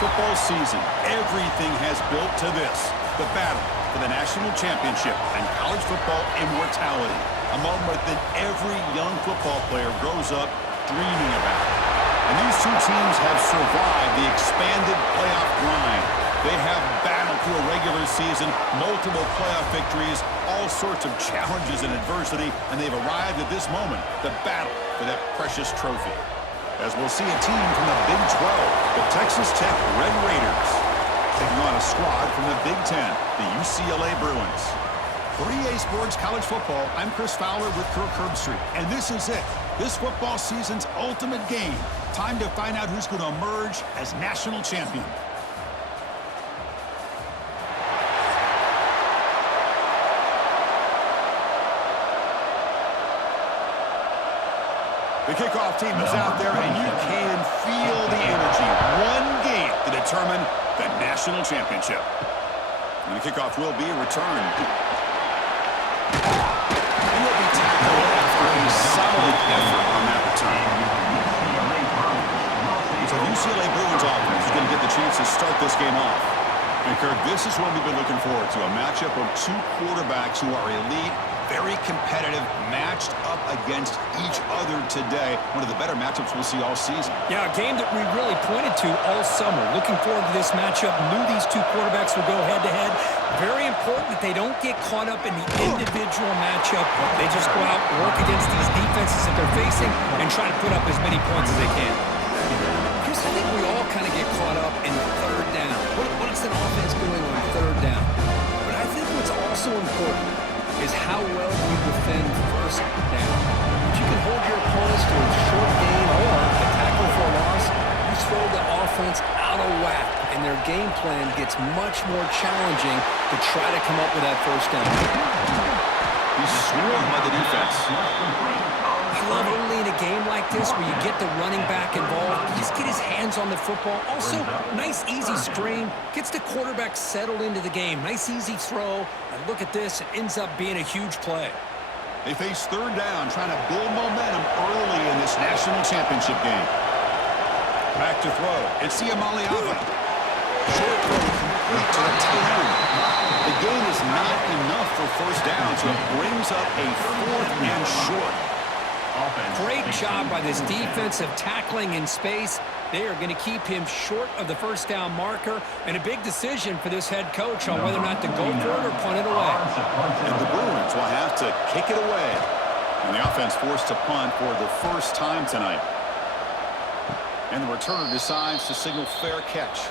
football season, everything has built to this, the battle for the national championship and college football immortality, a moment that every young football player grows up dreaming about. And these two teams have survived the expanded playoff grind. They have battled through a regular season, multiple playoff victories, all sorts of challenges and adversity, and they've arrived at this moment, the battle for that precious trophy. As we'll see a team from the Big 12, the Texas Tech Red Raiders, taking on a squad from the Big 10, the UCLA Bruins. 3A Sports College Football, I'm Chris Fowler with Kirk Herbstreit, and this is it. This football season's ultimate game. Time to find out who's going to emerge as national champion. The kickoff team is out there, and you can feel the energy. One game to determine the national championship. And the kickoff will be a return. And he'll be tackled after a solid effort on that return. So the UCLA Bruins offense is going to get the chance to start this game off. And Kirk, this is what we've been looking forward to, a matchup of two quarterbacks who are elite, very competitive, matched up against each other today. One of the better matchups we'll see all season. Yeah, a game that we really pointed to all summer. Looking forward to this matchup. Knew these two quarterbacks would go head-to-head. Very important that they don't get caught up in the individual matchup. They just go out, work against these defenses that they're facing, and try to put up as many points as they can. Chris, I think we all kind of get caught up in third down. What is an offense doing on third down? But I think what's also important is how well you defend first down. If you can hold your opponents to a short gain or a tackle for a loss, you throw the offense out of whack, and their game plan gets much more challenging to try to come up with that first down. He's swarmed by the defense. I love early in a game like this where you get the running back involved, just get his hands on the football. Also, nice easy screen, gets the quarterback settled into the game. Nice easy throw, and look at this, it ends up being a huge play. They face third down, trying to build momentum early in this national championship game. Back to throw, it's Siamaliava. Short throw complete to the tight end. The gain is not enough for first down, so it brings up a fourth and short. Great job by this defensive tackling in space. They are going to keep him short of the first down marker, and a big decision for this head coach on whether or not to go for it or punt it away. And the Bruins will have to kick it away. And the offense forced to punt for the first time tonight. And the returner decides to signal fair catch.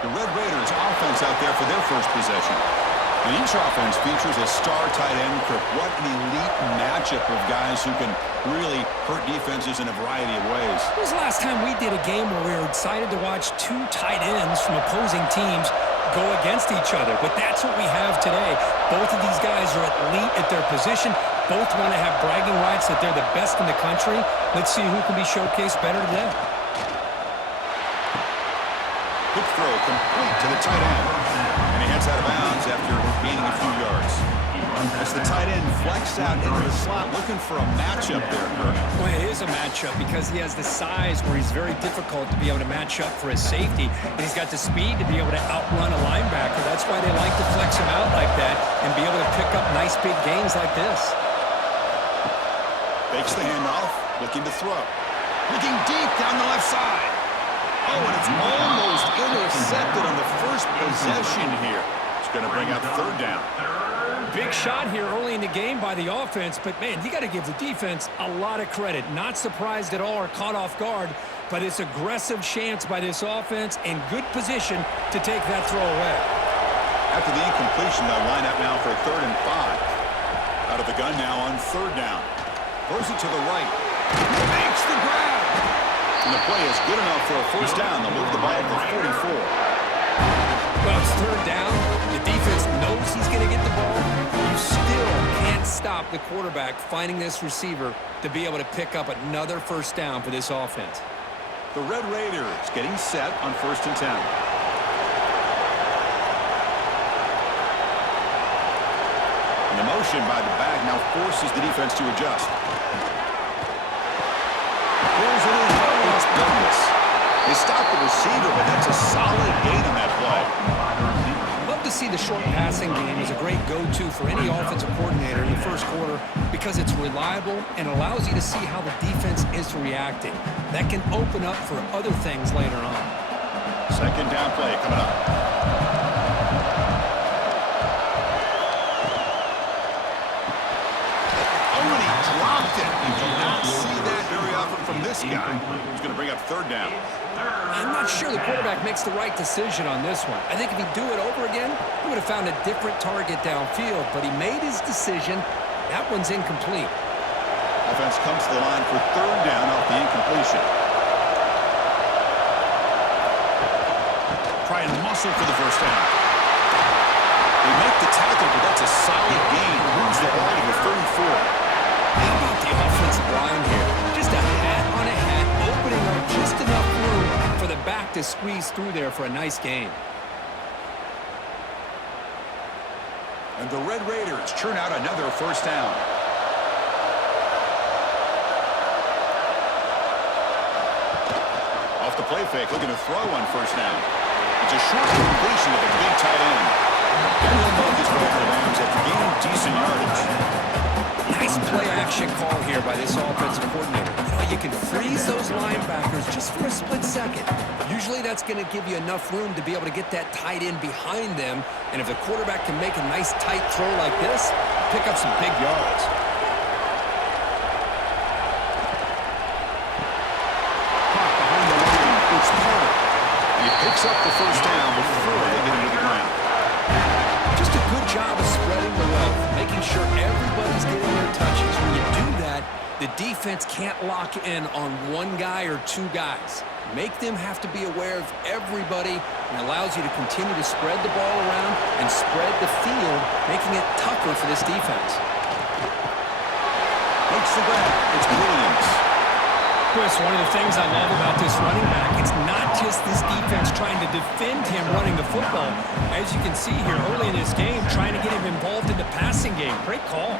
The Red Raiders offense out there for their first possession. And each offense features a star tight end. What an elite matchup of guys who can really hurt defenses in a variety of ways. When was the last time we did a game where we were excited to watch two tight ends from opposing teams go against each other? But that's what we have today. Both of these guys are elite at their position. Both want to have bragging rights that they're the best in the country. Let's see who can be showcased better today. Quick throw complete to the tight end. And he heads out of bounds after gaining a few yards. As the tight end flexed out into the slot, looking for a matchup there, Kirk. Well, it is a matchup because he has the size where he's very difficult to be able to match up for his safety. And he's got the speed to be able to outrun a linebacker. That's why they like to flex him out like that and be able to pick up nice big gains like this. Fakes the handoff, looking to throw. Looking deep down the left side. Oh, and it's almost intercepted on the first possession here. It's going to bring up third down. Big shot here early in the game by the offense, but, man, you got to give the defense a lot of credit. Not surprised at all or caught off guard, but it's aggressive chance by this offense and good position to take that throw away. After the incompletion, they'll line up now for 3rd and 5. Out of the gun now on 3rd down. Throws it to the right. Makes the grab. And the play is good enough for a first down. They'll move the ball to the 44. Well, it's 3rd down. The defense knows he's going to get the ball. You still can't stop the quarterback finding this receiver to be able to pick up another first down for this offense. The Red Raiders getting set on 1st and 10. And the motion by the back now forces the defense to adjust. Pulls it in. It's Douglas. His stop the receiver, but that's a solid gain on that play. Love to see the short passing game as a great go-to for any offensive coordinator in the first quarter because it's reliable and allows you to see how the defense is reacting. That can open up for other things later on. Second down play coming up. Oh, and he dropped it. You do not see that very often from this guy. He's going to bring up third down. I'm not sure the quarterback makes the right decision on this one. I think if he'd do it over again, he would have found a different target downfield, but he made his decision. That one's incomplete. Offense comes to the line for third down off the incompletion. Try and muscle for the first down. They make the tackle, but that's a solid gain. Moves the ball to the 34. How about the offensive line here? Just a hat on a hat, opening up just enough room for the back to squeeze through there for a nice gain. And the Red Raiders churn out another first down. Off the play fake, looking to throw on first down. It's a short completion with a big tight end. And he'll move this ball for the Rams after gaining decent yardage. Nice play action call here by this offensive coordinator. You can freeze those linebackers just for a split second. Usually that's going to give you enough room to be able to get that tight end behind them. And if the quarterback can make a nice tight throw like this, pick up some big yards. Caught behind the line. It's Pollard. He picks up the first down before they get into the ground. Just a good job of spreading the wealth, making sure everybody's getting their touches. When you do that, the defense can't lock in on one guy or two guys. Make them have to be aware of everybody and allows you to continue to spread the ball around and spread the field, making it tougher for this defense. Makes the grab. It's Williams. Chris, one of the things I love about this running back, it's not just this defense trying to defend him running the football. As you can see here early in this game, trying to get him involved in the passing game. Great call.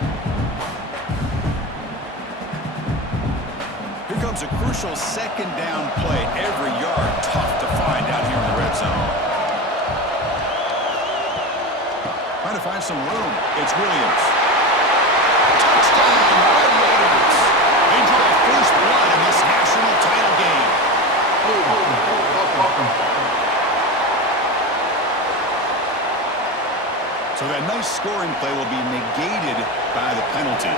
Here comes a crucial second down play. Every yard tough to find out here in the red zone. Trying to find some room. It's Williams. Touchdown, Red Raiders. They draw first blood in this national title game. So that nice scoring play will be negated by the penalty.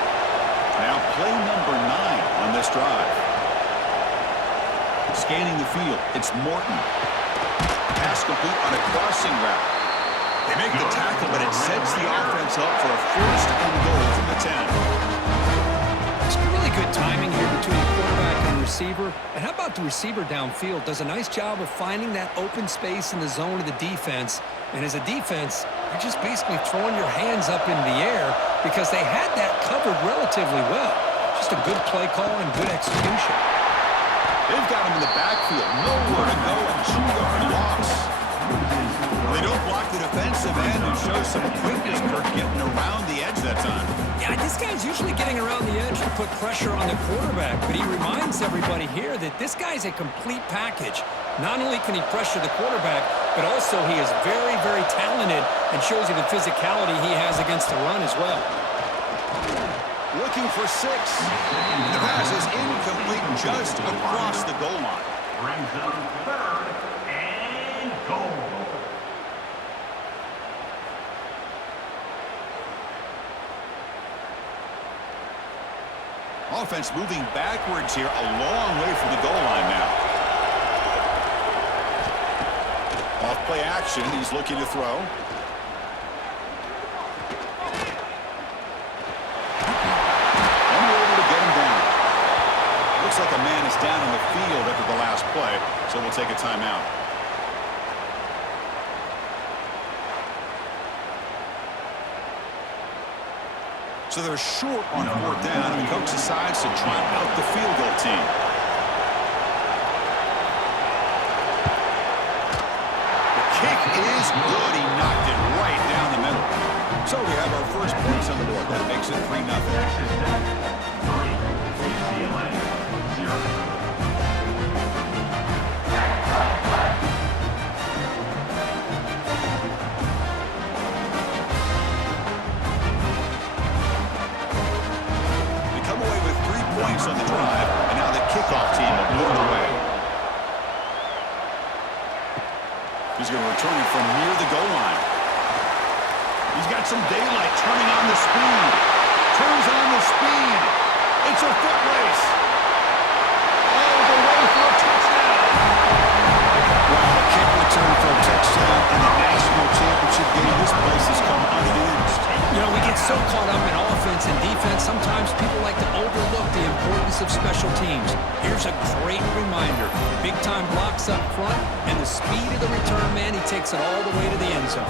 Now play number 9 on this drive. Scanning the field, it's Morton. Pass complete on a crossing route. They make the tackle, but it sets the offense up for a first and goal from the 10. It's really good timing here between the quarterback and the receiver. And how about the receiver downfield? Does a nice job of finding that open space in the zone of the defense. And as a defense, you're just basically throwing your hands up in the air because they had that covered relatively well. Just a good play call and good execution. They've got him in the backfield. Nowhere to go, a 2-yard loss. They don't block the defensive end and show some quickness, Kirk, getting around the edge that time. Yeah, this guy's usually getting around the edge to put pressure on the quarterback, but he reminds everybody here that this guy's a complete package. Not only can he pressure the quarterback, but also he is very, very talented and shows you the physicality he has against the run as well. Looking for 6. The pass is incomplete just across the goal line. Brings up third and goal. Offense moving backwards here, a long way from the goal line now. Off play action, he's looking to throw. Looks like a man is down on the field after the last play, so we'll take a timeout. So they're short on 4th down, and the coach decides to trot out the field goal team. The kick is good. He knocked it right down the middle. So we have our first points on the board. That makes it 3-0. UCLA. He's going to return it from near the goal line. He's got some daylight, turning on the speed. Turns on the speed. It's a foot race. All the way for a touchdown. Wow, a kick return for a touchdown in the national championship game. This place has come unhinged. You know, we get so caught up in offense and defense, sometimes people like to overlook the importance of special teams. Here's a great reminder. Big-time blocks up front, and the speed of the return man, he takes it all the way to the end zone.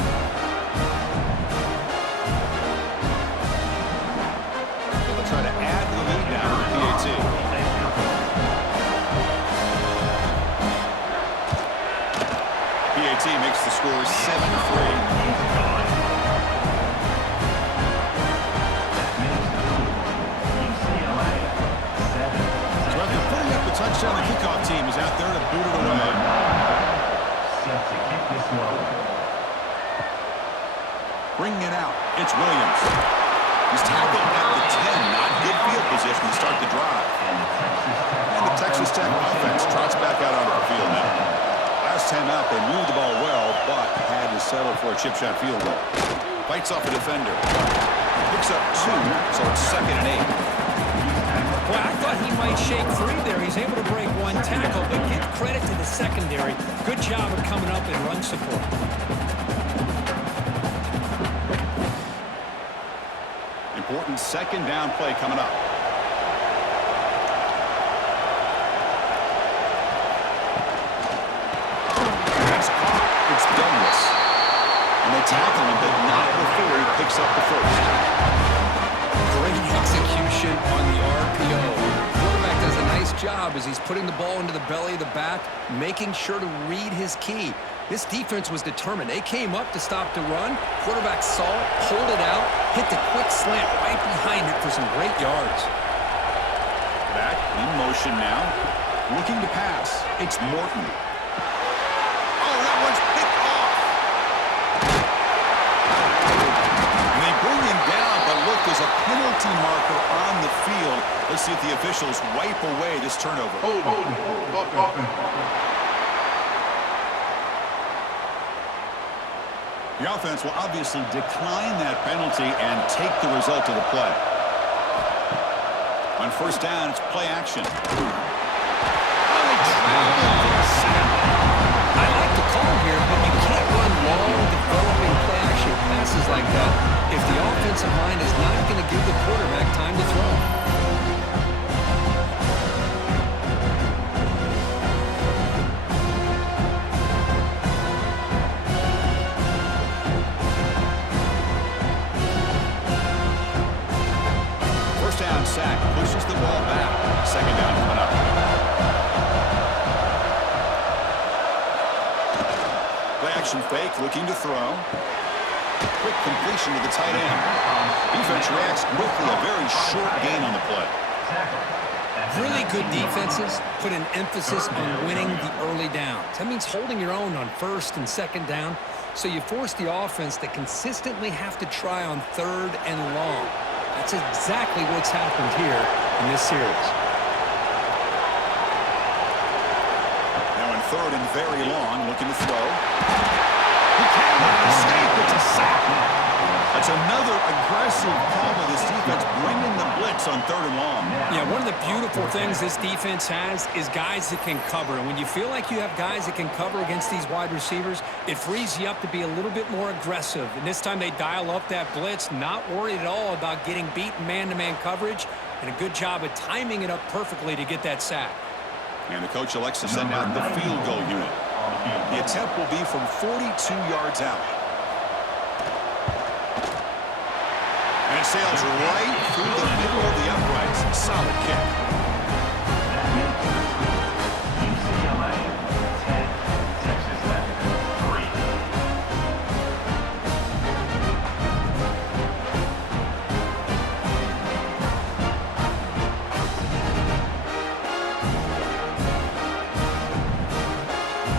They'll try to add the lead now to the PAT. PAT makes the score 7-3. Touchdown, the kickoff team is out there to boot it away. Set to kick this one. Bringing it out, it's Williams. He's tackled at the 10, not good field position to start the drive. And the Texas Tech offense trots back out onto the field now. Last time out, they moved the ball well, but had to settle for a chip shot field goal. Fights off a defender. Picks up 2, so it's 2nd and 8. Boy, I thought he might shake free there. He's able to break one tackle, but give credit to the secondary. Good job of coming up in run support. Important 2nd down play coming up. That's caught. It's Douglas. And they tackle him, but not before he picks up the first. Great execution on the RPO. Quarterback does a nice job as he's putting the ball into the belly of the back, making sure to read his key. This defense was determined. They came up to stop the run. Quarterback saw it, pulled it out, hit the quick slant right behind it for some great yards. Back in motion now. Looking to pass. It's Morton. Oh, that one's picked off. And they bring him down, but look, there's a penalty marker on the field. Let's see if the officials wipe away this turnover. The offense will obviously decline that penalty and take the result of the play. On 1st down, it's play action. I like the call here, but you can't run long, developing play action passes like that if the offensive line is not going to give the quarterback time to throw. Sack pushes the ball back. 2nd down coming up. Play action fake, looking to throw. Quick completion to the tight end. Defense reacts quickly. A very short gain on the play. Really good defenses put an emphasis on winning the early downs. That means holding your own on 1st and 2nd down. So you force the offense to consistently have to try on 3rd and long. That's exactly what's happened here in this series. Now in 3rd and very long, looking to throw. He cannot escape. It's a sack. That's another aggressive call by this defense, bringing the blitz on 3rd and long. Yeah, one of the beautiful things this defense has is guys that can cover. And when you feel like you have guys that can cover against these wide receivers, it frees you up to be a little bit more aggressive. And this time they dial up that blitz, not worried at all about getting beaten man-to-man coverage, and a good job of timing it up perfectly to get that sack. And the coach elects to send out the field goal unit. The attempt will be from 42 yards out. And it sails right through the middle of the uprights. Solid kick. UCLA 10, Texas Tech 3.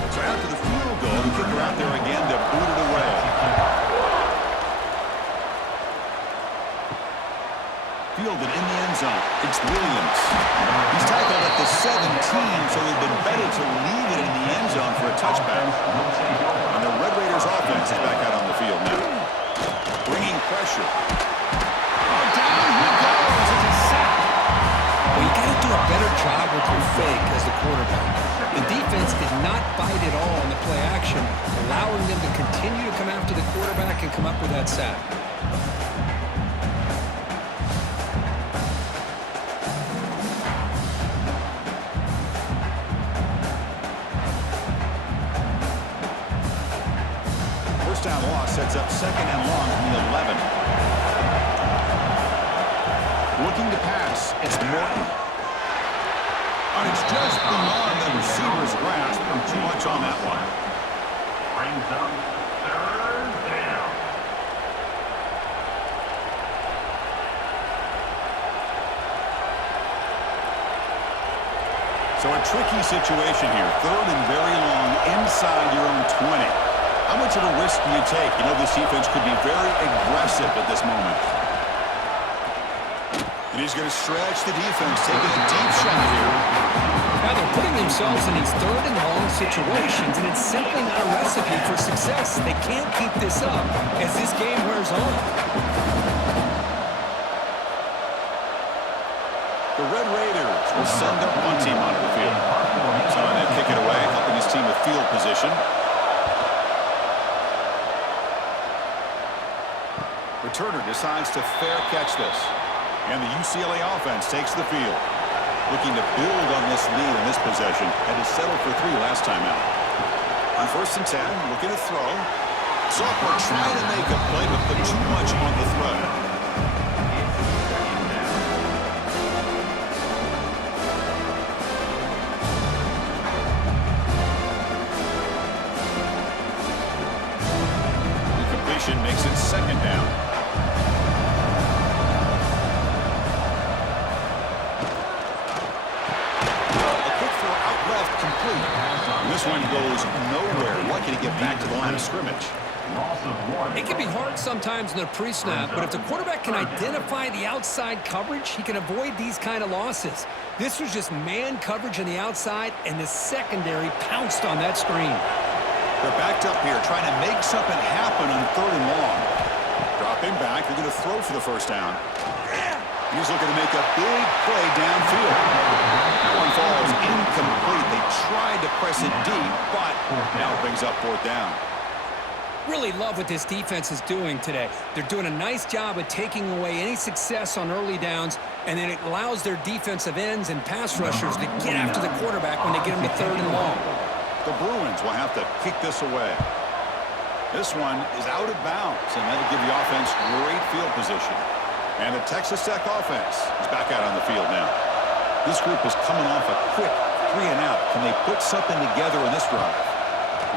So after the field goal, the kicker out there again to boot it away. Fielded in the end zone. It's Williams. He's tackled at the 17, so it would have been better to leave it in the end zone for a touchback. On offense is back out on the field now. Bringing pressure. Oh, down he goes. It's a sack. Well, you got to do a better job with your fake as the quarterback. The defense did not bite at all on the play action, allowing them to continue to come after the quarterback and come up with that sack. First down loss sets up second and long from the 11. Looking to pass. It's Morton. And it's just beyond the receiver's grasp. Too much on that one. Brings up third down. So a tricky situation here. Third and very long inside your own 20. How much of a risk do you take? You know this defense could be very aggressive at this moment. And he's going to stretch the defense, taking a deep shot here. Now they're putting themselves in these third and long situations, and it's simply not a recipe for success. They can't keep this up as this game wears on. The Red Raiders will send up one team onto the field. So they kick it away, helping his team with field position. Returner decides to fair catch this. And the UCLA offense takes the field. Looking to build on this lead in this possession. Had to settle for 3 last time out. On first and 10, looking to throw. Sophomore trying to make a play, but put too much on the throw. Incompletion makes it second down. This one goes nowhere. Lucky to get back to the line of scrimmage. It can be hard sometimes in a pre-snap, but if the quarterback can identify the outside coverage, he can avoid these kind of losses. This was just man coverage on the outside, and the secondary pounced on that screen. They're backed up here, trying to make something happen on third and long. Dropping back, they're going to throw for the first down. He's looking to make a big play downfield. That one falls incomplete. They tried to press it deep, but now it brings up fourth down. Really love what this defense is doing today. They're doing a nice job of taking away any success on early downs, and then it allows their defensive ends and pass rushers to get after the quarterback when they get him to third and long. The Bruins will have to kick this away. This one is out of bounds, and that'll give the offense great field position. And the Texas Tech offense is back out on the field now. This group is coming off a quick 3 and out. Can they put something together in this drive?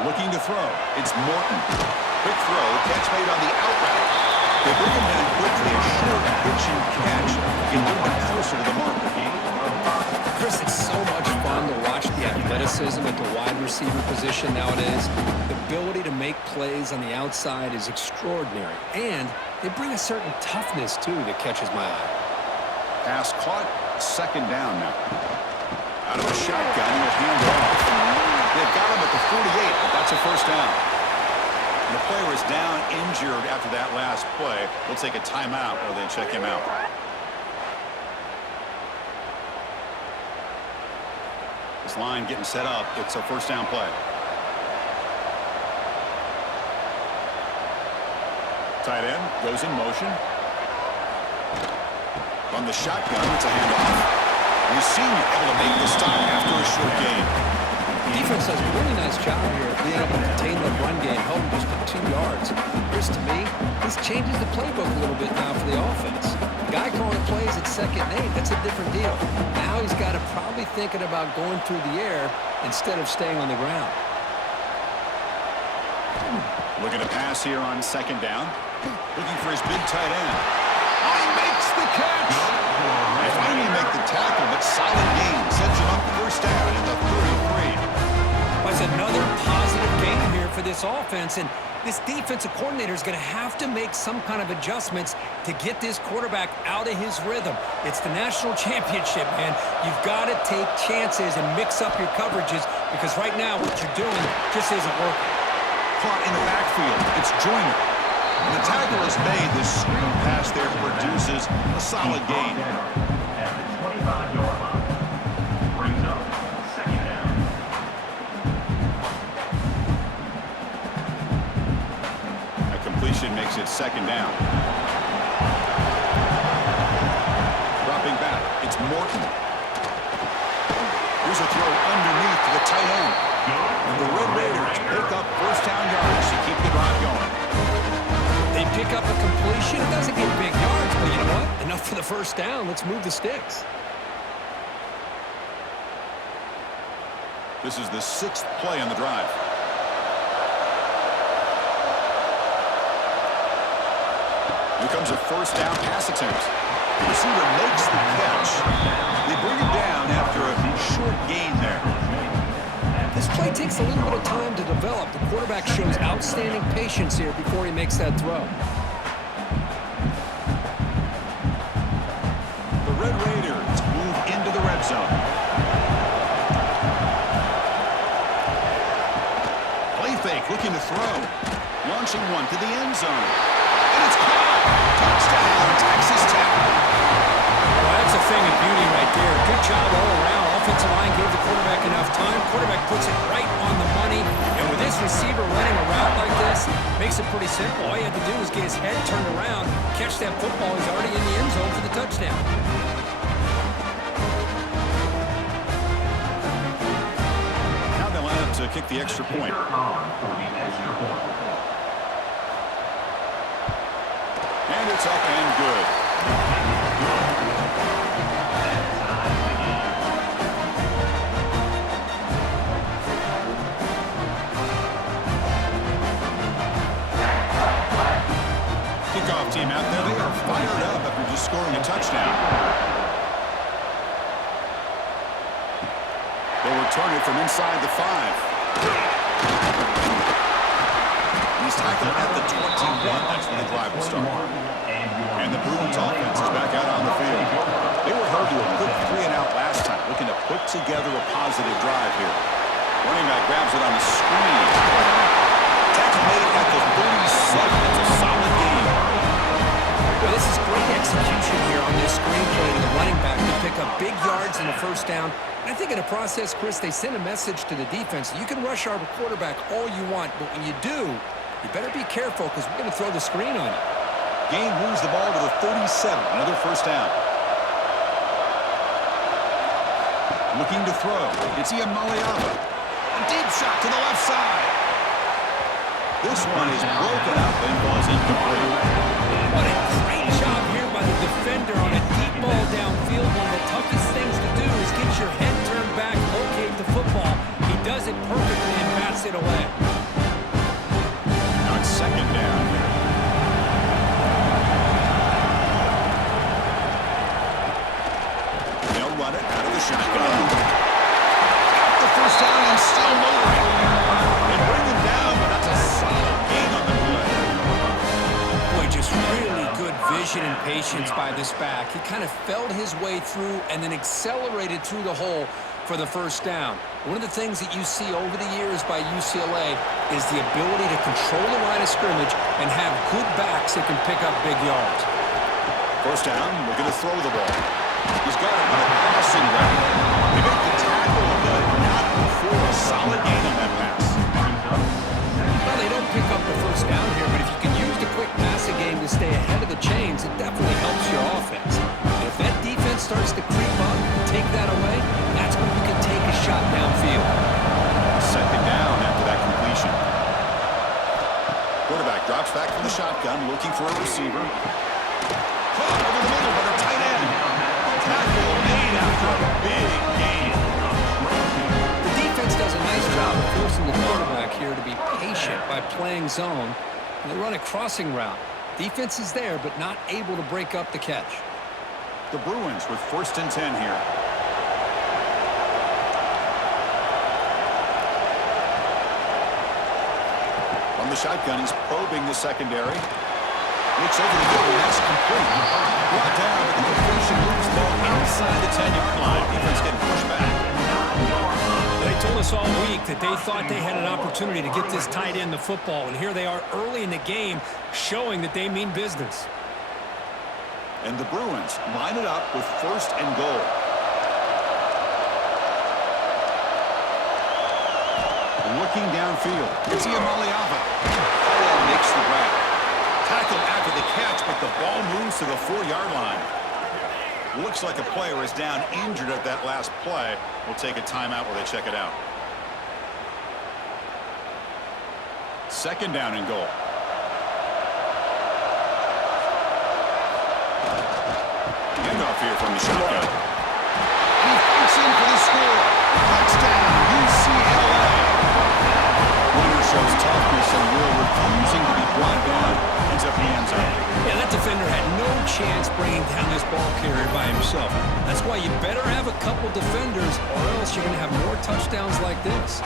Looking to throw. It's Morton. Quick throw. Catch made on the out route. They bring him down quickly. A short pitch and catch. Get a little bit closer to the marker. Chris, it's so much fun to watch the athleticism at the wide receiver position nowadays. The ability to make plays on the outside is extraordinary. And they bring a certain toughness, too, that catches my eye. Pass caught. Second down now. Out of the shotgun, he'll hand it off. They've got him at the 48, but that's a first down. And the player is down injured after that last play. We'll take a timeout while they check him out. This line getting set up. It's a first down play. Tight end goes in motion. On the shotgun, it's a handoff. And the senior able to make the stop after a short gain. Defense does a really nice job here of being able to contain the run game, held him just to 2 yards. Chris, to me, this changes the playbook a little bit now for the offense. The guy calling plays at 2nd and 8, that's a different deal. Now he's got to probably thinking about going through the air instead of staying on the ground. Looking to pass here on second down. Looking for his big tight end. Oh, he makes the catch! They finally make the tackle, but solid gain. Sends him up first down in the 33. That's another positive game here for this offense, and this defensive coordinator is going to have to make some kind of adjustments to get this quarterback out of his rhythm. It's the national championship, man. You've got to take chances and mix up your coverages because right now what you're doing just isn't working. caught in the backfield. It's Joyner. And the tackle is made. This screen pass there produces a solid gain. At the 25-yard line. Brings up second down. A completion makes it second down. Dropping back, it's Morton. Here's a throw underneath to the tight end. And the Red Raiders pick up first down yards to keep the drive going. They pick up a completion. It doesn't get big yards, but you know what? Enough for the first down. Let's move the sticks. This is the 6th play on the drive. Here comes a first down pass attempt. The receiver makes the catch. They bring him down after a short gain there. This play takes a little bit of time to develop. The quarterback shows outstanding patience here before he makes that throw. The Red Raiders move into the red zone. Play fake, looking to throw. Launching one to the end zone. And it's caught. Touchdown, Texas Tech. Well, that's a thing of beauty right there. Good job all around. Offensive line gave the quarterback enough time. Quarterback puts it right on the money. And with this receiver running a route like this, makes it pretty simple. All he had to do was get his head turned around, catch that football. He's already in the end zone for the touchdown. Now they line up to kick the extra point. And it's up and good. Kickoff team out there, they are fired up after just scoring a touchdown. They'll return it from inside the 5. He's tackled at the 21. That's where the drive will start. And the Bruins offense is back out on the field. They were held to a quick 3-and-out last time, looking to put together a positive drive here. Running back grabs it on the screen. Tackle made at the 37. It's a solid game. Well, this is great execution here on this screenplay to the running back to pick up big yards in the first down. And I think in the process, Chris, they send a message to the defense. You can rush our quarterback all you want, but when you do, you better be careful because we're going to throw the screen on you. Gain moves the ball to the 37. Another first down. Looking to throw. It's Iamaleava. A deep shot to the left side. This one is broken up and was incomplete. What a great job here by the defender on a deep ball downfield. One of the toughest things to do is get your head turned back, locate the football. He does it perfectly and bats it away. Now it's second down here. They'll run it out of the shotgun. Got the first down and still moving. They bring him down, but that's a solid gain on the play. Boy, just really good vision and patience by this back. He kind of felt his way through and then accelerated through the hole for the first down. One of the things that you see over the years by UCLA is the ability to control the line of scrimmage and have good backs that can pick up big yards. First down, looking to throw the ball. He's got it on a passing route. They make the tackle, but not before a solid gain on that pass. Well, they don't pick up the first down here, but if you can use the quick passing game to stay ahead of the chains, it definitely helps your offense. And if that defense starts to creep up and take that away, that's when you can take a shot downfield. Second down after that completion. Quarterback drops back from the shotgun, looking for a receiver. Caught over the middle by the tight end. Tackle made after a big gain. The defense does a nice job of forcing the quarterback here to be patient by playing zone. And they run a crossing route. Defense is there, but not able to break up the catch. The Bruins with first and 10 here. From the shotgun, he's probing the secondary. Looks over the middle, and that's complete. Brought down, but the completion moves the ball inside the 10-yard line. Defense getting pushed back. They told us all week that they thought they had an opportunity to get this tight end the football, and here they are early in the game showing that they mean business. And the Bruins line it up with 1st and goal. Looking downfield. It's Iamaleava. Makes the grab. Tackle after the catch, but the ball moves to the 4-yard line. Looks like a player is down injured at that last play. We'll take a timeout while they check it out. 2nd down and goal. Handoff here from the shotgun. He fights in for the score. Touchdown, UCLA. Winner shows toughness and will, refusing to be brought down. Ends up in the end zone. Yeah, that defender had no chance bringing down this ball carrier by himself. That's why you better have a couple defenders, or else you're going to have more touchdowns like this.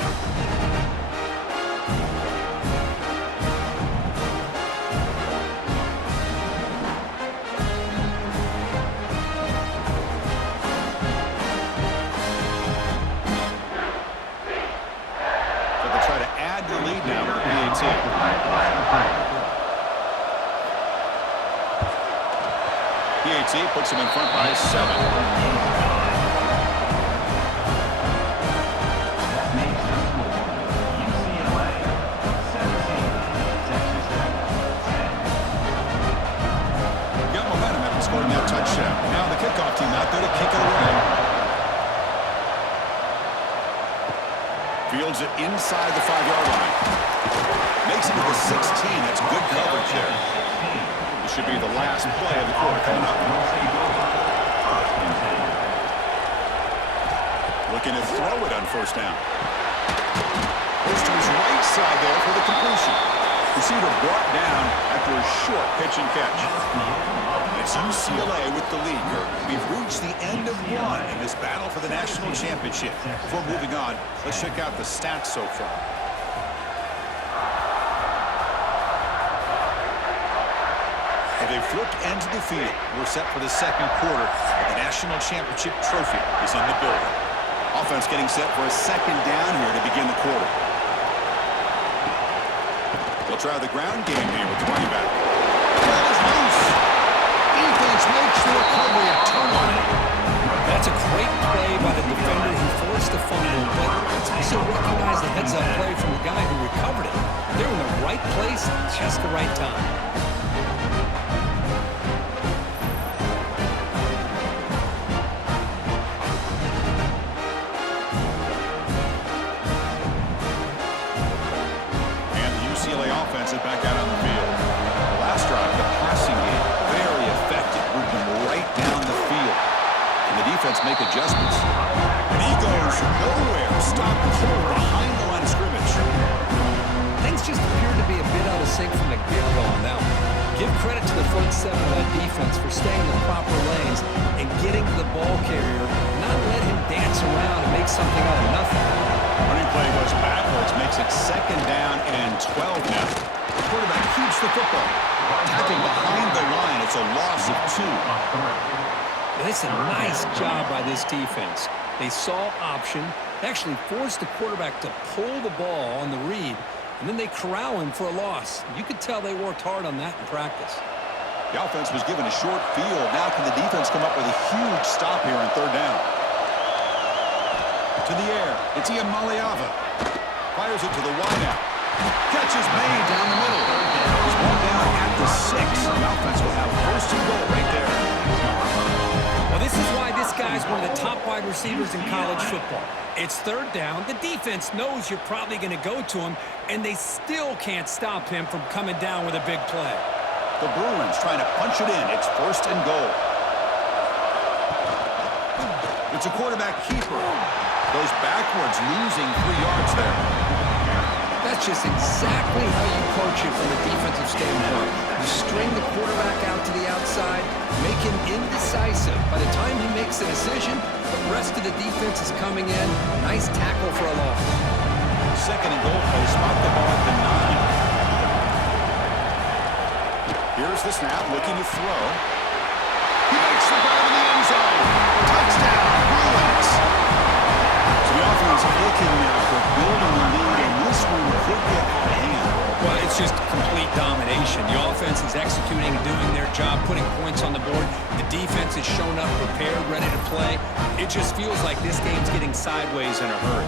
PAT puts him in front by 7. That makes the score UCLA 17, Texas Tech 10. Got momentum after scoring that touchdown. Now the kickoff team out there to kick it away. Fields it inside the 5-yard line. Makes it to the 16. That's good coverage there. This should be the last play of the quarter coming up. Looking to throw it on 1st down. Goes to his right side there for the completion. Receiver brought down after a short pitch and catch. It's UCLA with the lead. We've reached the end of one in this battle for the national championship. Before moving on, let's check out the stats so far. They've flipped ends of the field. We're set for the 2nd quarter. The national championship trophy is in the building. Offense getting set for a 2nd down here to begin the quarter. They'll try the ground game here with the running back. Ball is loose. Defense makes the recovery a turnover. That's a great play by the defender who forced the fumble, but let's also recognize the heads-up play from the guy who recovered it. They're in the right place at just the right time. Offense is back out on the field. The last drive, the passing game, very effective. Moved them right down the field. And the defense make adjustments. And he goes nowhere. Stopped cold behind the line of scrimmage. Things just appear to be a bit out of sync from the get-go on that one. Give credit to the front 7 of that defense for staying in the proper lanes and getting to the ball carrier, not let him dance around and make something out of nothing. Running play goes backwards, makes it 2nd down and 12 now. The quarterback keeps the football. Tackled behind the line. It's a loss of 2. It's a nice job by this defense. They saw option, actually forced the quarterback to pull the ball on the read, and then they corral him for a loss. You could tell they worked hard on that in practice. The offense was given a short field. Now can the defense come up with a huge stop here on 3rd down? To the air. It's Iamaleava. Fires it to the wideout. Catch is made down the middle. He's ball down at the 6. The offense will have 1st and goal right there. Well, this is why this guy's one of the top wide receivers in college football. It's 3rd down. The defense knows you're probably going to go to him, and they still can't stop him from coming down with a big play. The Bruins trying to punch it in. It's 1st and goal. It's a quarterback keeper. Goes backwards, losing 3 yards there. That's just exactly how you coach it from a defensive standpoint. You string the quarterback out to the outside, make him indecisive. By the time he makes a decision, the rest of the defense is coming in. Nice tackle for a loss. 2nd and goal play, spot the ball at the 9. Here's the snap, looking to throw. He makes the grab in the end zone. Touchdown, Bruins. So the offense looking now building the lead, and this one could get out of hand. Well, it's just complete domination. The offense is executing and doing their job, putting points on the board. The defense is shown up, prepared, ready to play. It just feels like this game's getting sideways in a hurry.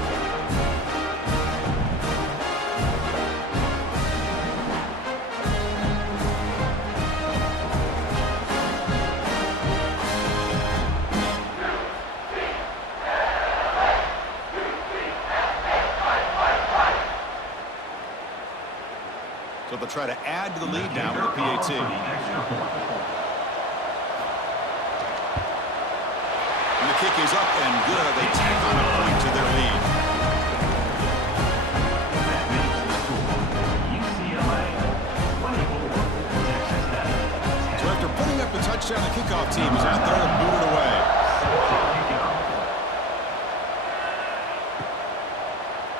So they'll try to add to the lead now with a PAT. And the kick is up and good. They tack on a point to their lead. That makes the score UCLA 24, Texas Tech. So after putting up the touchdown, the kickoff team is out there to boot it away.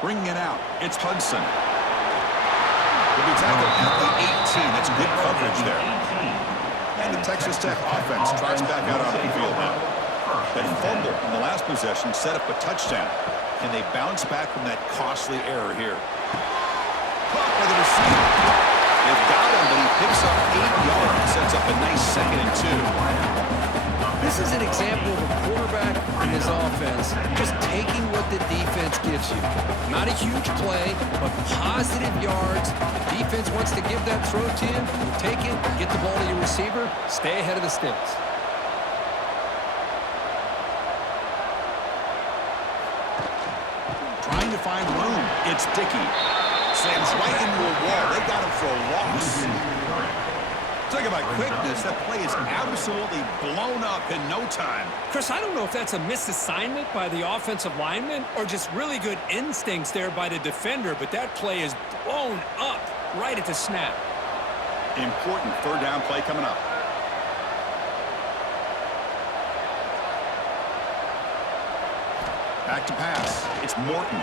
Bringing it out, it's Hudson. He'll be tackled at the 18. That's good coverage there. And the Texas Tech offense tries back out on the field now. That fumble in the last possession set up a touchdown. Can they bounce back from that costly error here? Caught by the receiver. They've got him, but he picks up 8 yards. Sets up a nice 2nd and 2. This is an example of a quarterback and his offense just taking what the defense gives you. Not a huge play, but positive yards. The defense wants to give that throw to you. You take it, get the ball to your receiver, stay ahead of the sticks. Trying to find room. It's Dickey. Slams right into a wall. They got him for a loss. Talk about quickness. That play is absolutely blown up in no time. Chris, I don't know if that's a misassignment by the offensive lineman or just really good instincts there by the defender, but that play is blown up right at the snap. Important 3rd down play coming up. Back to pass. It's Morton.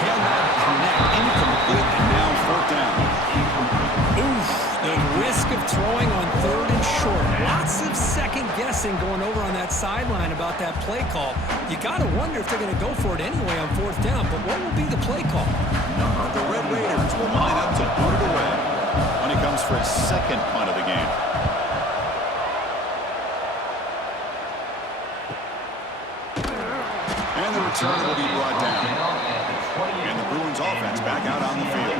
Cannot connect. Incomplete, and now 4th down. Oof, the risk of throwing on 3rd and short. Lots of second guessing going over on that sideline about that play call. You got to wonder if they're going to go for it anyway on 4th down, but what will be the play call? The Red Raiders will line up to boot it away when he comes for his 2nd punt of the game. And the return will be brought down. And the Bruins offense back out on the field.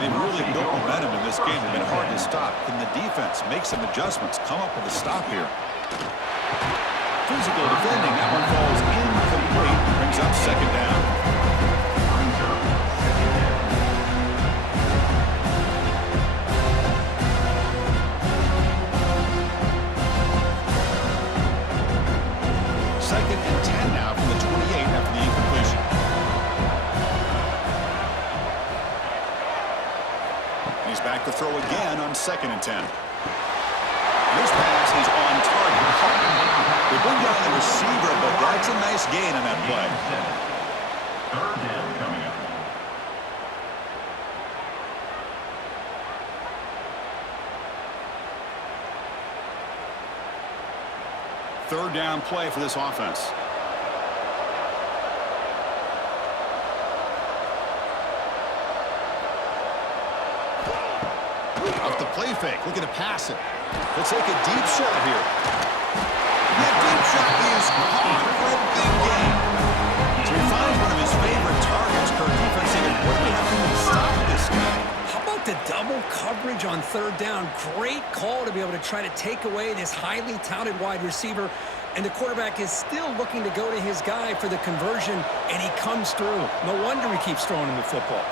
They've really built momentum in this game. They've been hard to stop. Can the defense make some adjustments, come up with a stop here? Physical defending. That one falls incomplete. Brings up 2nd down. Second and 10 now from the 28 after the incompletion. He's back to throw again on 2nd and 10. This pass is on target. They bring down the receiver, but that's a nice gain on that play. 3rd down coming up. Third down play for this offense. Off the play fake, looking to pass it. They'll take a deep shot here. That deep shot is caught for a big gain. So he finds one of his favorite targets. Kirk defense saying, what do we have to do to stop this guy? How about the double coverage on 3rd down? Great call to be able to try to take away this highly touted wide receiver. And the quarterback is still looking to go to his guy for the conversion, and he comes through. No wonder he keeps throwing him the football.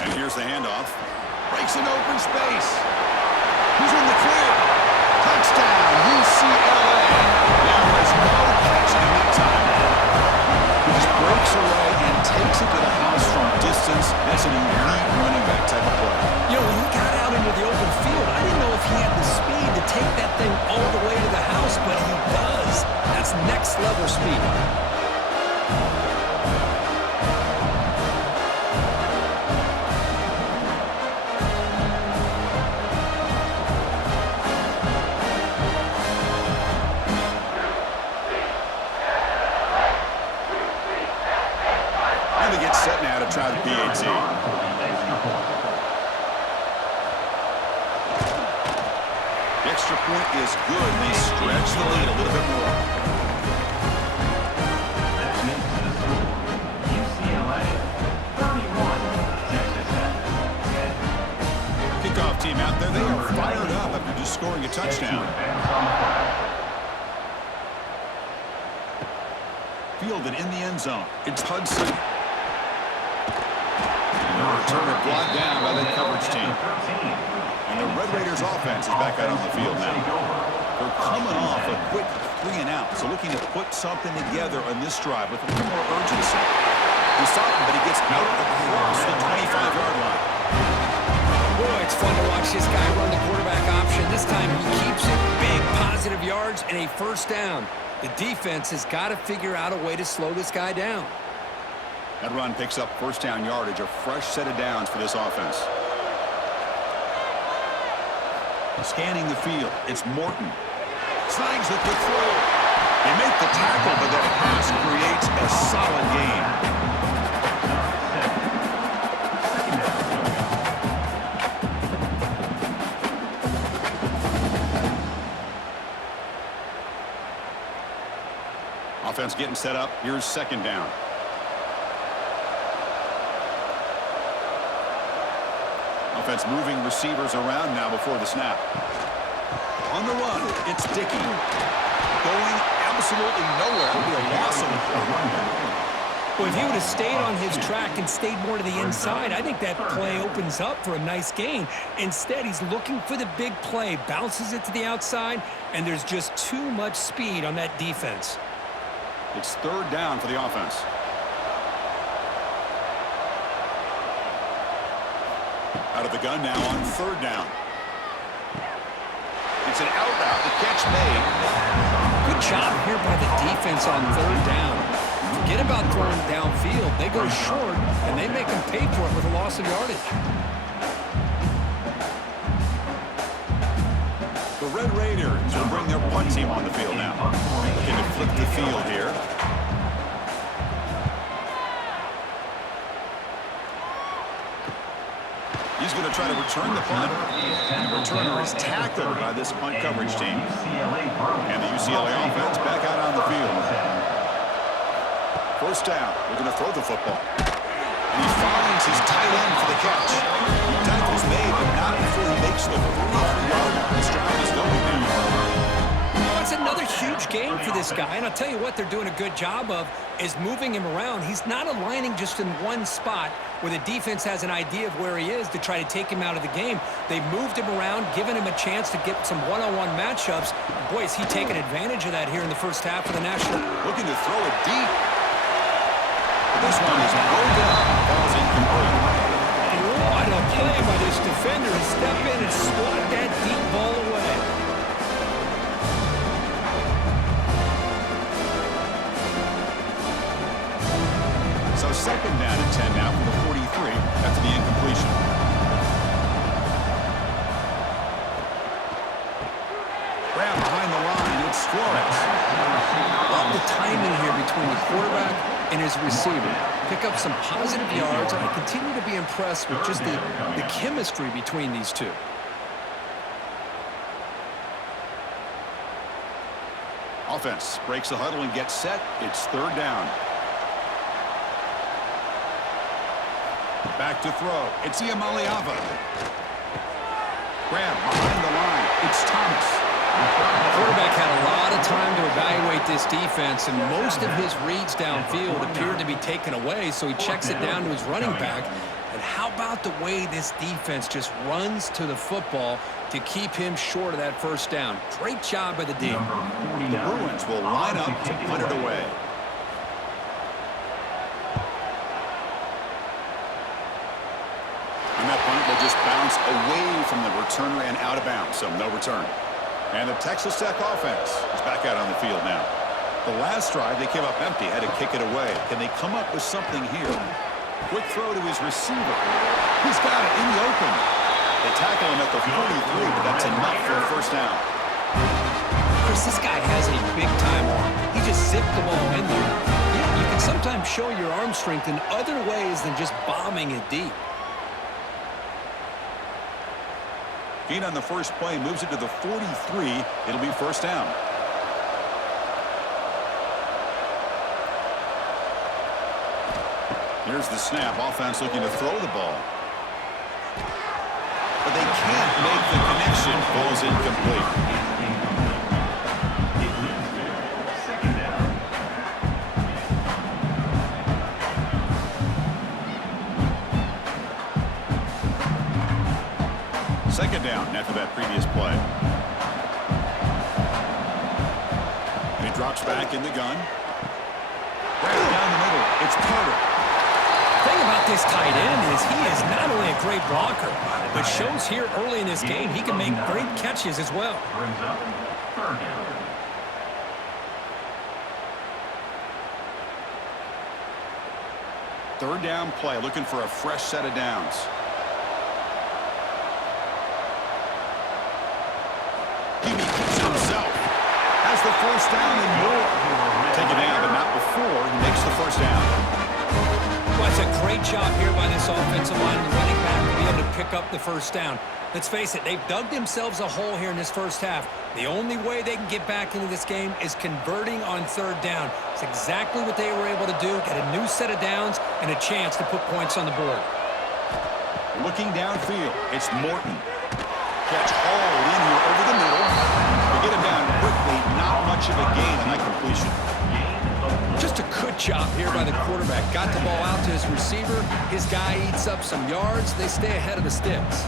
And here's the handoff. Breaks an open space. Who's in the clear? Touchdown, UCLA. There was no catching him that time. He just breaks away and takes it to the house from distance. That's an elite running back type of play. You know, when he got out into the open field, I didn't know if he had the speed to take that thing all the way to the house, but he does. That's next level speed. get set now to try the PAT. The extra point is good. They stretch the lead a little bit more. That makes the score UCLA 31, Texas Tech 10. Kickoff team out there. They are fired up after just scoring a touchdown. Fielded in the end zone. It's Hudson. And the returner blocked down by that coverage team. And the Red Raiders offense is back out on the field now. They're coming off a quick 3 and out, so looking to put something together on this drive with a little more urgency. We saw him, but he gets out across the 25-yard line. Boy, it's fun to watch this guy run the quarterback option. This time he keeps it big, positive yards, and a first down. The defense has got to figure out a way to slow this guy down. That run picks up first down yardage, a fresh set of downs for this offense. Scanning the field, it's Morton. Slides with the throw. They make the tackle, but that pass creates a solid gain. Offense getting set up. Here's second down. Offense moving receivers around now before the snap. On the run, it's Dickey. Going absolutely nowhere. It'll be a loss of the play. Well, if he would have stayed on his track and stayed more to the inside, I think that play opens up for a nice gain. Instead, he's looking for the big play, bounces it to the outside, and there's just too much speed on that defense. It's third down for the offense. Out of the gun now on third down. It's an out route. The catch made. Good job here by the defense on third down. Forget about throwing downfield. They go short, and they make them pay for it with a loss of yardage. The Red Raiders will bring their punt team on the field now. Looking to flip the field here. He's going to try to return the punt. And the returner is tackled by this punt coverage team. And the UCLA offense back out on the field. First down. We're going to throw the football. And he finds his tight end for the catch. Tackle's made, but not before he makes the 43-yard line. This drive is going now. That's another huge game for this guy, and I'll tell you what they're doing a good job of is moving him around. He's not aligning just in one spot where the defense has an idea of where he is to try to take him out of the game. They've moved him around, given him a chance to get some one-on-one matchups. Boy, is he taking advantage of that here in the first half of the National. Looking to throw it deep. But this one is broken up and falls incomplete. What a play by this defender to step in and swat that deep ball away. So second down and 10 now from the 43 after the incompletion. Grab behind the line, it's Flores. Love the timing here between the quarterback and his receiver. Pick up some positive yards, and I continue to be impressed with just the chemistry between these two. Offense breaks the huddle and gets set. It's third down. Back to throw. It's Iamaleava. Grab behind the line. It's Thomas. The quarterback had a lot of time to evaluate this defense, and most of his reads downfield appeared to be taken away, so he checks it down to his running back. And how about the way this defense just runs to the football to keep him short of that first down? Great job by the D. The Bruins will line up to punt it away. And that punt will just bounce away from the returner and out of bounds, so no return. And the Texas Tech offense is back out on the field now. The last drive, they came up empty, had to kick it away. Can they come up with something here? Quick throw to his receiver. He's got it in the open. They tackle him at the 43, but that's enough for a first down. Chris, this guy has a big-time arm. He just zipped the ball in there. You can can sometimes show your arm strength in other ways than just bombing it deep. Gain on the first play moves it to the 43. It'll be first down. Here's the snap. Offense looking to throw the ball. But they can't make the connection. Ball's incomplete. Second down. Second down after that previous play. And he drops back in the gun. Right down the middle. It's Carter. The thing about this tight end is he is not only a great blocker, but shows here early in this game he can make great catches as well. Brings up third down. Third down play, looking for a fresh set of downs. He keeps himself. Has the first down and more. Take it down, but not before he makes the first down. Well, it's a great job here by this offensive line and the running back to be able to pick up the first down. Let's face it, they've dug themselves a hole here in this first half. The only way they can get back into this game is converting on third down. It's exactly what they were able to do, get a new set of downs and a chance to put points on the board. Looking downfield, it's Morton. Catch hauled in here over the middle. They get him down quickly, not much of a gain on that completion. Just a good job here by the quarterback. Got the ball out to his receiver. His guy eats up some yards. They stay ahead of the sticks.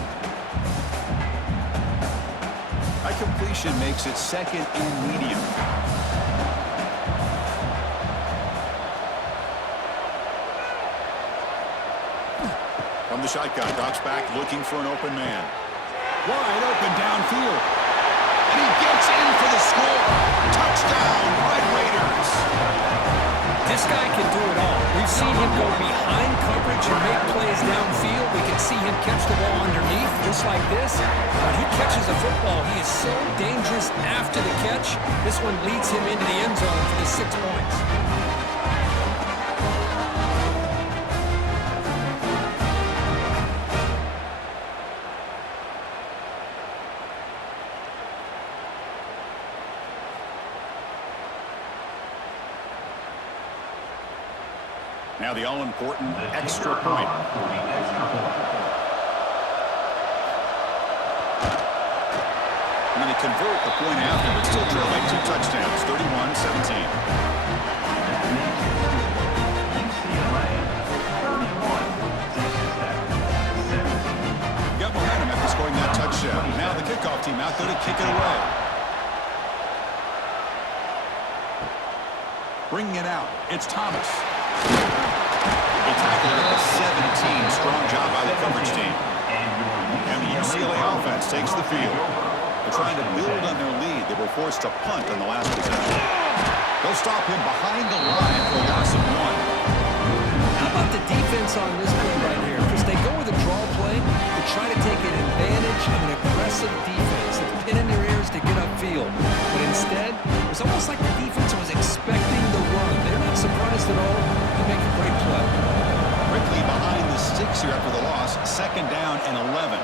That completion makes it second and medium. From the shotgun, drops back looking for an open man. Wide open downfield. And he gets in for the score. Touchdown, Red Raiders. This guy can do it all. We've seen him go behind coverage and make plays downfield. We can see him catch the ball underneath, just like this. When he catches a football, he is so dangerous after the catch. This one leads him into the end zone for the 6 points. Now the all-important extra point. And then they convert the point after, but still trail by 2 touchdowns, 31-17. UCLA 31. Got momentum after scoring that touchdown. Now the kickoff team out there to kick it away. Bringing it out, it's Thomas. They tackled at the 17. Strong job by the coverage team. And the UCLA offense takes the field. They're trying to build on their lead. They were forced to punt on the last possession. They'll stop him behind the line for a loss of 1. How about the defense on this play right here? Because they go with a draw play to try to take an advantage of an aggressive defense. It's pin in their ears to get upfield. But instead, it was almost like the defense was expecting the run. They're not surprised at all. They make a great play. Quickly behind the sticks here after the loss. Second down and 11.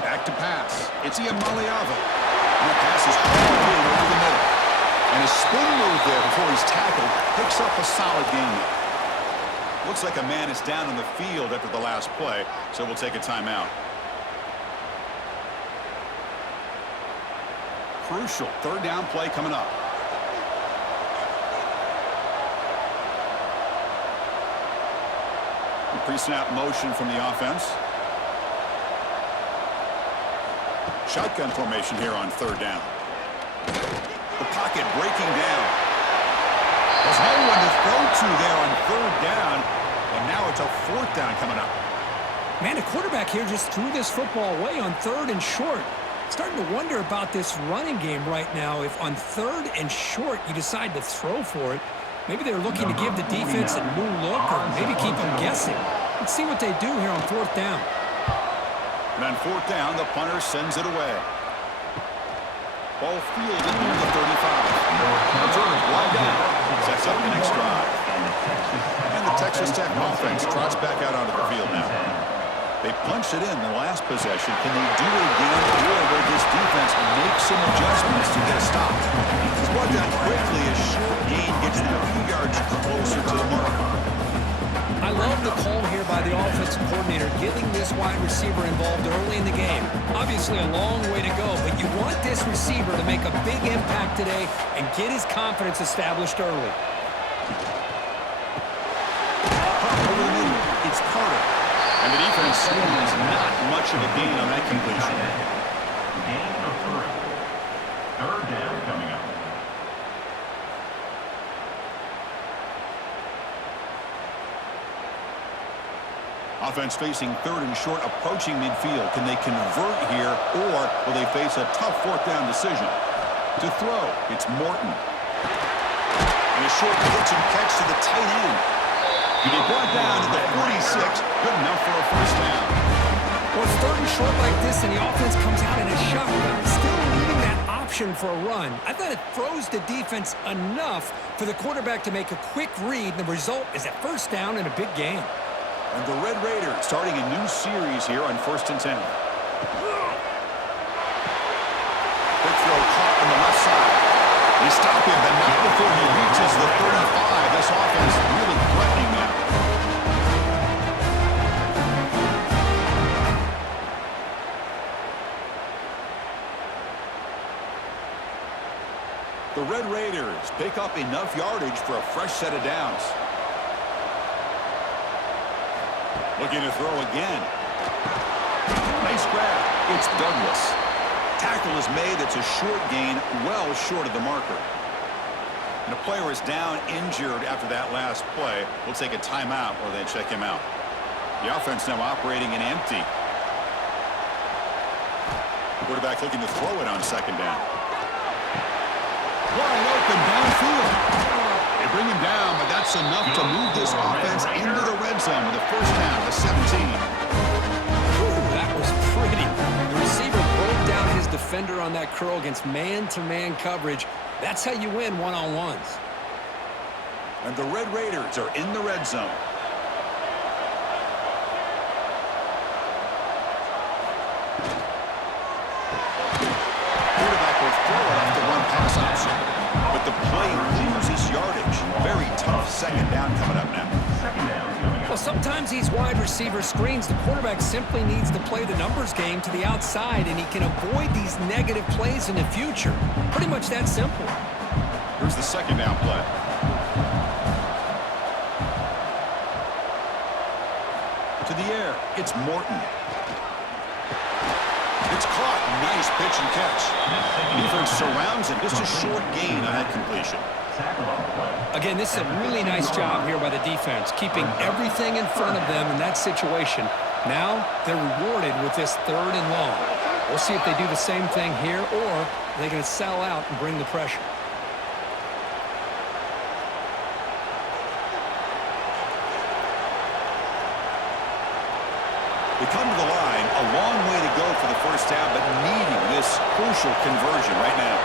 Back to pass. It's Iamaleava. And the pass is hauled in over the middle. And a spin move there before he's tackled. Picks up a solid gain. Looks like a man is down on the field after the last play, so we'll take a timeout. Crucial third down play coming up. Pre-snap motion from the offense. Shotgun formation here on third down. The pocket breaking down. There's no one to throw to there on third down, and now it's a fourth down coming up. Man, the quarterback here just threw this football away on third and short. Starting to wonder about this running game right now. If on third and short you decide to throw for it, maybe they're looking to give the defense a new look or maybe keep them guessing. Let's see what they do here on fourth down. And on fourth down, the punter sends it away. Ball fielded near the 35. Return, line down. Sets up the next drive. And the Texas Tech offense trots back out onto the field now. They punched it in the last possession. Can they do it again, or will this defense make some adjustments to get a stop? It's brought down quickly as short gain gets them a few yards closer to the mark. I love the call here by the offensive coordinator, getting this wide receiver involved early in the game. Obviously a long way to go, but you want this receiver to make a big impact today and get his confidence established early. Over the middle, it's Carter. And the defense sees not much of a gain on that completion. Gain of 3. Third down coming up. Offense facing third and short, approaching midfield. Can they convert here, or will they face a tough fourth down decision? To throw, it's Morton. And a short pitch and catch to the tight end. He get brought down to the 46. Good enough for a first down. Well, it's third and short like this, and the offense comes out in a shotgun, still leaving that option for a run. I thought it throws the defense enough for the quarterback to make a quick read, and the result is a first down and a big gain. And the Red Raiders starting a new series here on 1st and 10. Quick throw caught on the left side. They stop him, but not before he reaches the 35. This offense really threatening now. The Red Raiders pick up enough yardage for a fresh set of downs. Looking to throw again. Nice grab. It's Douglas. Tackle is made. It's a short gain, well short of the marker. And a player is down injured after that last play. We'll take a timeout or they check him out. The offense now operating in empty. Quarterback looking to throw it on second down. Wide open downfield. They bring him down, but that's enough to move this offense into the red zone with a first down to 17. Ooh, that was pretty. The receiver broke down his defender on that curl against man-to-man coverage. That's how you win one-on-ones. And the Red Raiders are in the red zone. Quarterback will throw it off the run-pass option. But the play loses yardage. Very tough second down coming up now. Second down coming up. Well, sometimes these wide receiver screens, the quarterback simply needs to play the numbers game to the outside, and he can avoid these negative plays in the future. Pretty much that simple. Here's the second down play. To the air, it's Morton. It's caught. Nice pitch and catch. Defense surrounds it. Just a short gain on that completion. Again, this is a really nice job here by the defense, keeping everything in front of them in that situation. Now they're rewarded with this third and long. We'll see if they do the same thing here, or they're going to sell out and bring the pressure. They come to the line, a long way to go for the first down, but needing this crucial conversion right now.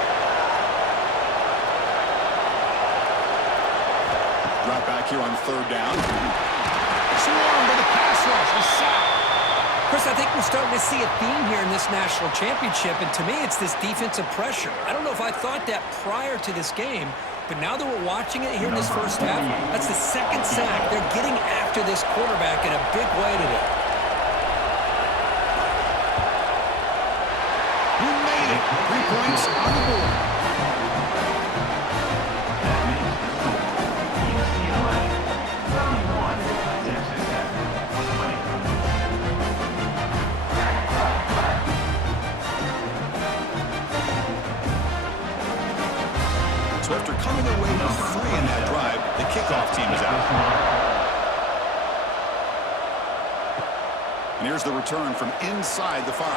Drop back here on third down. Swarmed by the pass rush. A sack. Chris, I think we're starting to see a theme here in this national championship, and to me it's this defensive pressure. I don't know if I thought that prior to this game, but now that we're watching it here in this first half, that's the second sack. They're getting after this quarterback in a big way today. Who made it? 3 points on the board. That makes the score UCLA 31, Texas Tech 20. So after coming away with 3 in that drive, the kickoff team is out. And here's the return from inside the 5.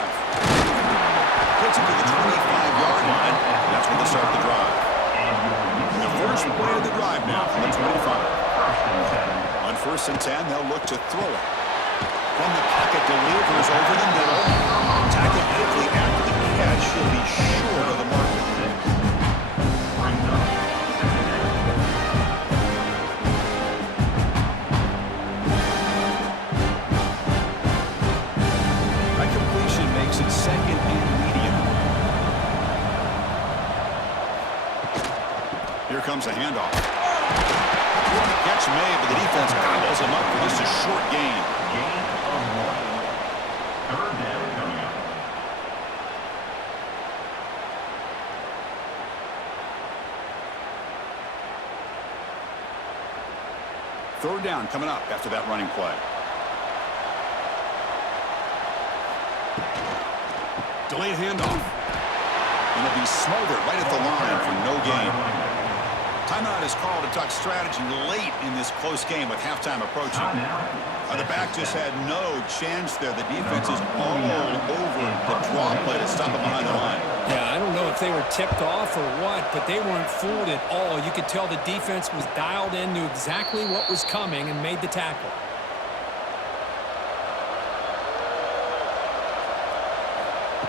Gets him to the 25-yard line. That's when they start the drive. The first play of the drive now from the 25. On 1st and 10, they'll look to throw it. From the pocket, delivers over the middle. Tackled quickly after the catch. He'll be short of the mark. Third down coming up after that running play. Delayed handoff. And it'll be smothered right at the line for no gain. Timeout is called to talk strategy late in this close game with halftime approaching. The back just had no chance there. The defense is all over the draw play to stop him behind the line. Yeah, I don't know if they were tipped off or what, but they weren't fooled at all. You could tell the defense was dialed in, knew exactly what was coming, and made the tackle.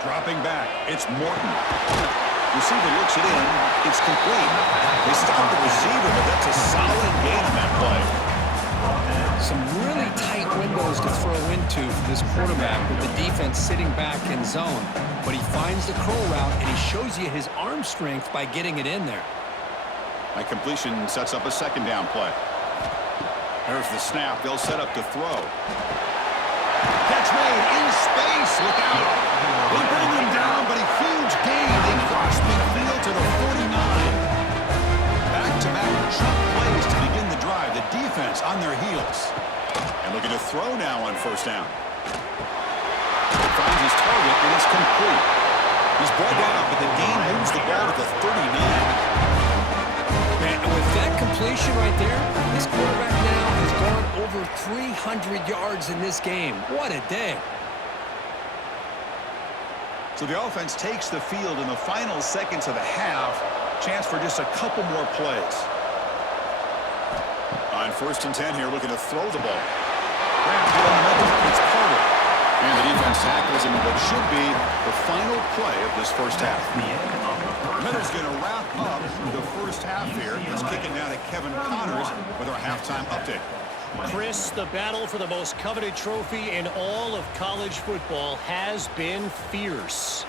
Dropping back, it's Morton. Receiver looks it in. It's complete. They stop the receiver, but that's a solid gain on that play. Some really tight windows to throw into for this quarterback with the defense sitting back in zone. But he finds the curl route, and he shows you his arm strength by getting it in there. That completion sets up a second down play. There's the snap. They'll set up to throw. Catch made in space. Look out. They bring him down, but a huge gain. They cross midfield to the 49. Back-to-back jump plays to begin the drive. The defense on their heels. And looking to throw now on first down. Finds his target, and it's complete. He's brought down, but the gain moves the ball to the 39. Man, and with that completion right there, this quarterback now has gone over 300 yards in this game. What a day. So the offense takes the field in the final seconds of the half. Chance for just a couple more plays. On 1st and 10 here, looking to throw the ball. It's Carter. And the defense tackles him, what should be the final play of this first half. Miller's going to wrap up the first half here. Let's kick it down to Kevin Connors with our halftime update. Chris, the battle for the most coveted trophy in all of college football has been fierce.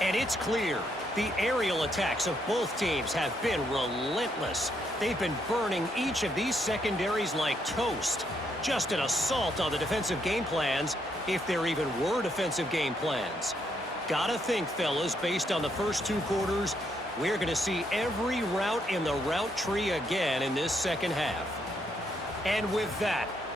And it's clear the aerial attacks of both teams have been relentless. They've been burning each of these secondaries like toast. Just an assault on the defensive game plans, if there even were defensive game plans. Gotta think, fellas, based on the first 2 quarters, we're going to see every route in the route tree again in this second half. And with that,